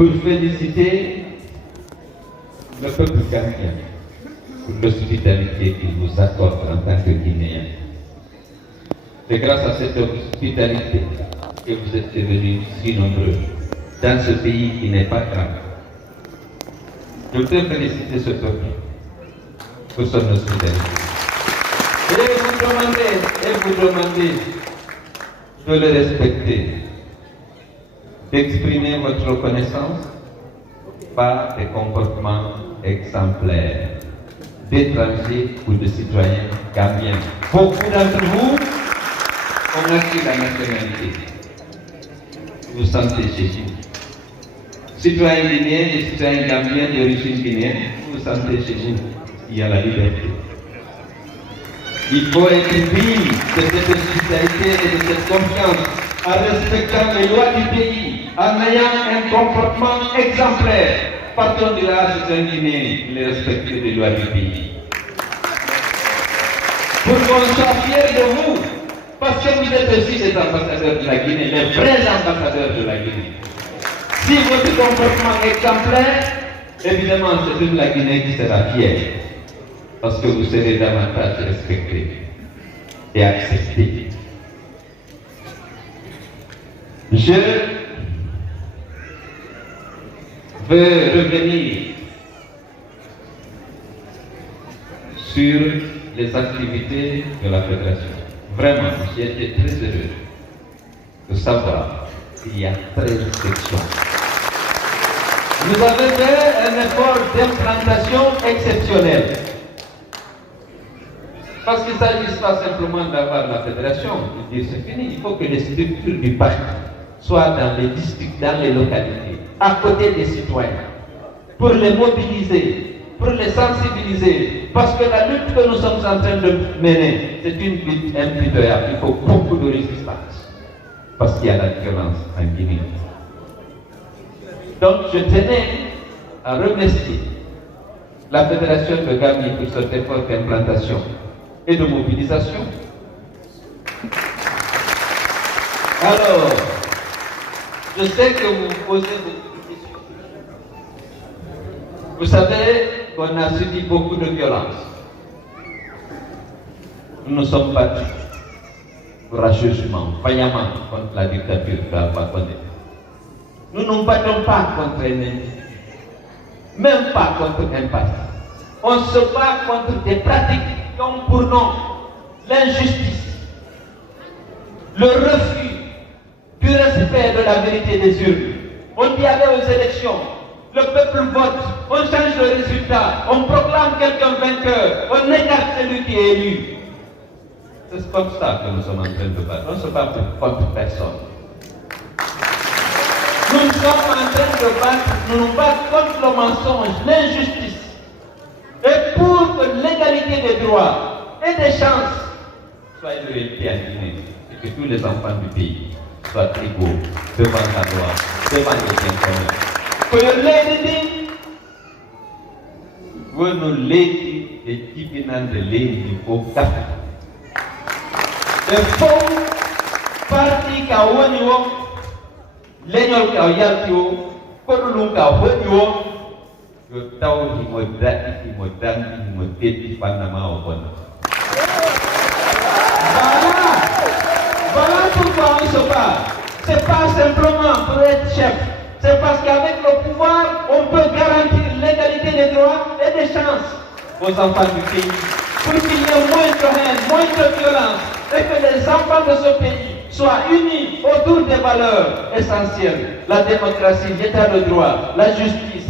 pour féliciter le peuple gambien pour l'hospitalité qu'il vous accorde en tant que Guinéen. C'est grâce à cette hospitalité que vous êtes devenus si nombreux dans ce pays qui n'est pas grand. Je voudrais féliciter ce peuple pour son hospitalité. Et vous demandez de le respecter, d'exprimer votre reconnaissance par des comportements exemplaires d'étrangers ou de citoyens gambiens. Beaucoup d'entre vous ont acquis la nationalité. Vous sentez chez vous. Citoyens guinéens et citoyens gambiens d'origine guinéenne, vous sentez chez vous. Il y a la liberté. Il faut être digne de cette hospitalité et de cette confiance en respectant les lois du pays, en ayant un comportement exemplaire. Pardon dira c'est un Guinéen, il respecte les lois du pays. Pour qu'on soit fiers de vous, parce que vous êtes aussi des ambassadeurs de la Guinée, les vrais ambassadeurs de la Guinée. Si votre comportement est exemplaire, évidemment c'est toute la Guinée qui sera fière, parce que vous serez davantage respectés et acceptés. Je veux revenir sur les activités de la Fédération. Vraiment, j'ai été très heureux de savoir qu'il y a 13 sections. Vous avez fait un effort d'implantation exceptionnel. Parce qu'il ne s'agit pas simplement d'avoir la fédération, de dire c'est fini. Il faut que les structures du parti soient dans les districts, dans les localités, à côté des citoyens, pour les mobiliser, pour les sensibiliser. Parce que la lutte que nous sommes en train de mener, c'est une lutte impitoyable. Il faut beaucoup de résistance. Parce qu'il y a la violence en Guinée. Donc je tenais à remercier la Fédération de Gambie pour cet effort d'implantation et de mobilisation. Alors, je sais que vous posez beaucoup de questions. Vous savez qu'on a subi beaucoup de violence. Nous nous sommes battus courageusement, vaillamment contre la dictature d'Alpha Condé. Nous ne nous battons pas contre un individu, même pas contre un parti. On se bat contre des pratiques qui ont pour nom l'injustice, le refus du respect de la vérité des urnes. On dit aller aux élections, le peuple vote, on change le résultat, on proclame quelqu'un vainqueur, on écarte celui qui est élu. C'est comme ça que nous sommes en train de battre. On se bat contre personne. Nous sommes en train de battre, nous nous battons contre le mensonge, l'injustice. Et pour que l'égalité des droits et des chances soit une réalité en Guinée, et que tous les enfants du pays soient égaux devant la loi, devant les biens communs. Que l'ennemi, vous nous l'aider et qui vient de l'ennemi au café. Le faux parti qui a au niveau, l'ennemi qui a yaltio, kodulun ka hodiwo, yo taw ki mo dati ki mo dangi ki mo teti panama au bon. Voilà pourquoi on se bat. C'est pas simplement pour être chef. C'est parce qu'avec le pouvoir, on peut garantir l'égalité des droits et des chances aux enfants du pays. Pour qu'il y ait moins de haine, moins de violence, et que les enfants de ce pays soient unis autour des valeurs essentielles. La démocratie, l'état de droit, la justice,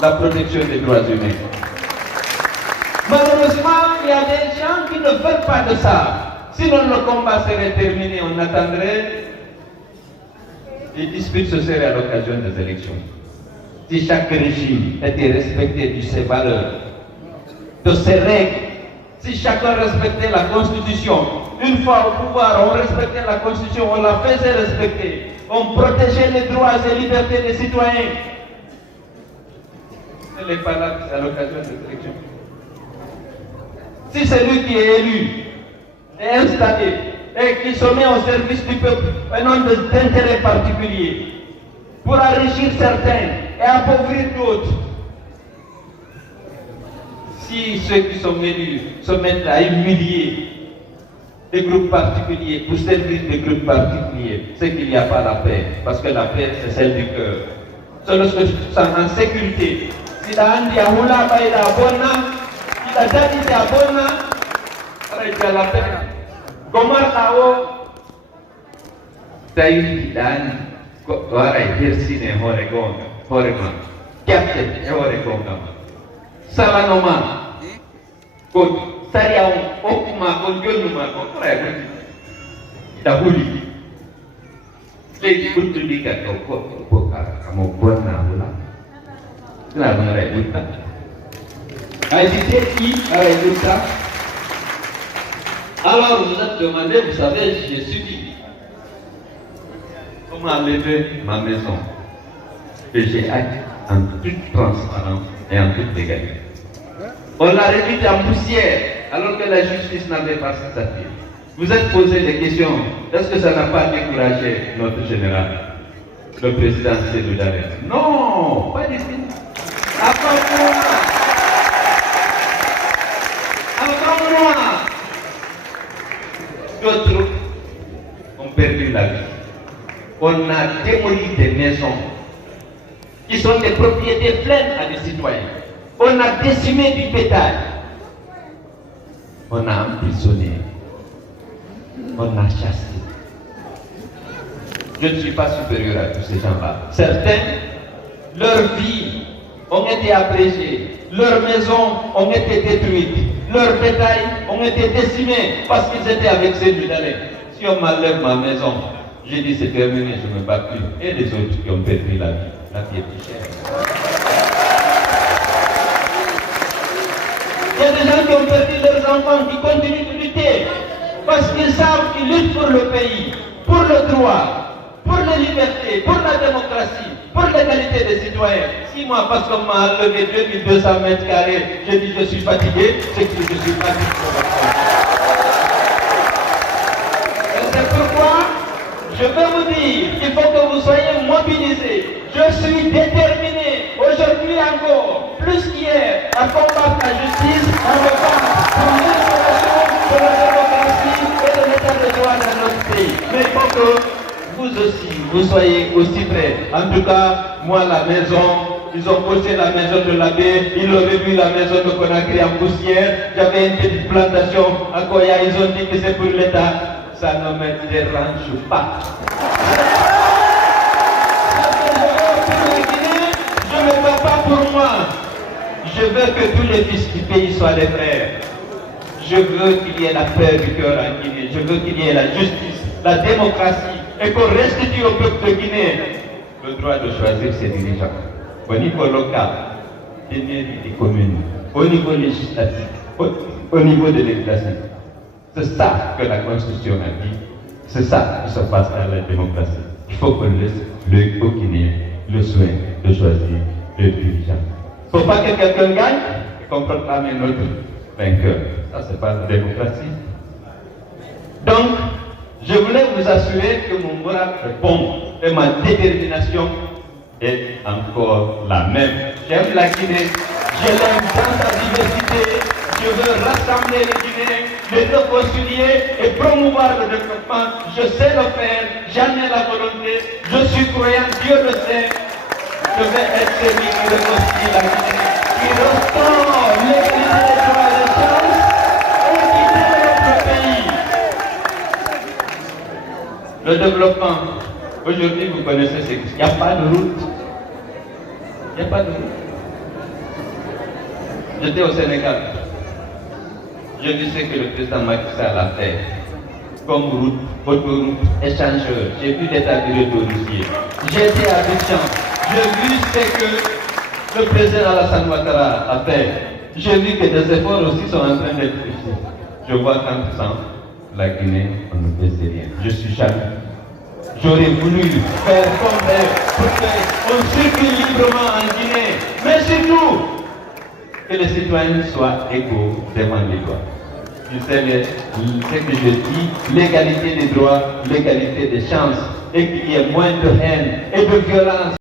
la protection des droits humains. Malheureusement, il y a des gens qui ne veulent pas de ça. Sinon le combat serait terminé, on attendrait. Les disputes se seraient à l'occasion des élections. Si chaque régime était respecté de ses valeurs, de ses règles, si chacun respectait la Constitution, une fois au pouvoir, on respectait la Constitution, on la faisait respecter, on protégeait les droits et libertés des citoyens. Elle n'est pas là à l'occasion des élections. Si celui qui est élu est installé et qui se met au service du peuple, un nom d'intérêt particulier, pour enrichir certains et appauvrir d'autres. Si ceux qui sont venus se mettent à humilier des groupes particuliers pour servir des groupes particuliers, c'est qu'il n'y a pas la paix, parce que la paix c'est celle du cœur. C'est lorsque tu te sens en sécurité. Si la handi a hula baïda abonna, si la dadi est abonna, alors tu as la paix. Gomar Kao, Taï Dan, Warai Hirsine Horegon, Captain Horegon, Salanoma, Kod Sariaon, Okuma, Konjonuma, Kokorai, Dahuli. Les coups de liga au Poka, à mon bon Nahula. La monnaie est là. Invité qui a été ça? Alors vous êtes demandé, vous savez, j'ai subi. Comment lever ma maison que j'ai acquis en toute transparence et en toute légalité. On l'a réduite en poussière alors que la justice n'avait pas statué. Vous êtes posé des questions. Est-ce que ça n'a pas découragé notre général, le président Sédou Dale? Non, pas du tout. Encore moi. D'autres ont perdu la vie. On a démoli des maisons qui sont des propriétés pleines à des citoyens. On a décimé du bétail. On a emprisonné. On a chassé. Je ne suis pas supérieur à tous ces gens-là. Certains, leurs vies ont été abrégées, leurs maisons ont été détruites, leurs bétails ont été décimés parce qu'ils étaient avec Sédou Dale. Si on m'enlève ma maison, j'ai dit c'est terminé, je ne me bats plus. Et les autres qui ont perdu la vie est plus chère. Il y a des gens qui ont perdu leurs enfants, qui continuent de lutter parce qu'ils savent qu'ils luttent pour le pays, pour le droit, pour la liberté, pour la démocratie, pour l'égalité des citoyens. Si moi, parce qu'on m'a enlevé 2200 mètres carrés, je dis je suis fatigué, c'est que je suis fatigué. Et c'est pourquoi je veux vous dire qu'il faut que vous soyez mobilisés. Je suis déterminé, aujourd'hui encore, plus qu'hier, à combattre la justice, à me battre pour l'instauration de la démocratie et de l'état de droit dans notre pays. Mais il faut que vous aussi, vous soyez aussi prêts. En tout cas, moi, la maison, ils ont posé la maison de l'abbé, ils ont revu la maison de Conakry en poussière. J'avais une petite plantation à Koya, ils ont dit que c'est pour l'État. Ça ne me dérange pas. Je ne me bats pas pour moi. Je veux que tous les fils du pays soient des frères. Je veux qu'il y ait la paix du cœur en Guinée. Je veux qu'il y ait la justice, la démocratie et qu'on restitue au peuple de Guinée le droit de choisir ses dirigeants. Au niveau local, des mairies, des communes, au niveau législatif, au niveau de l'exécutif. C'est ça que la Constitution a dit. C'est ça qui se passe dans la démocratie. Il faut qu'on laisse au Guinéen le soin de choisir le dirigeant. Il ne faut pas que quelqu'un gagne et qu'on proclame notre vainqueur. Ça, c'est pas la démocratie. Donc, je voulais vous assurer que mon moral est bon et ma détermination est encore la même. J'aime la Guinée, je l'aime dans sa diversité. Je veux rassembler les Guinéens, les réconcilier et promouvoir le développement. Je sais le faire, j'en ai la volonté, je suis croyant, Dieu le sait. Je vais être celui qui réconcilie la Guinée, qui restaure l'égalité des droits et des chances et qui développe le pays. Le développement, aujourd'hui vous connaissez ce qu'il n'y a pas de route. Il n'y a pas de route. J'étais au Sénégal. J'ai vu ce que le président Macky Sall a fait comme route, autoroute, échangeur. J'ai vu l'état du réseau routier. J'ai été à Abidjan. J'ai vu ce que le président Alassane Ouattara a fait. J'ai vu que des efforts aussi sont en train d'être faits. Je vois qu'en faisant la Guinée, on ne fait rien. Je suis jaloux. J'aurais voulu faire comme elle pour qu'on circule librement en Guinée. Mais surtout, que les citoyens soient égaux devant les lois. Tu sais ce que je dis, l'égalité des droits, l'égalité des chances. et qu'il y ait moins de haine et de violence.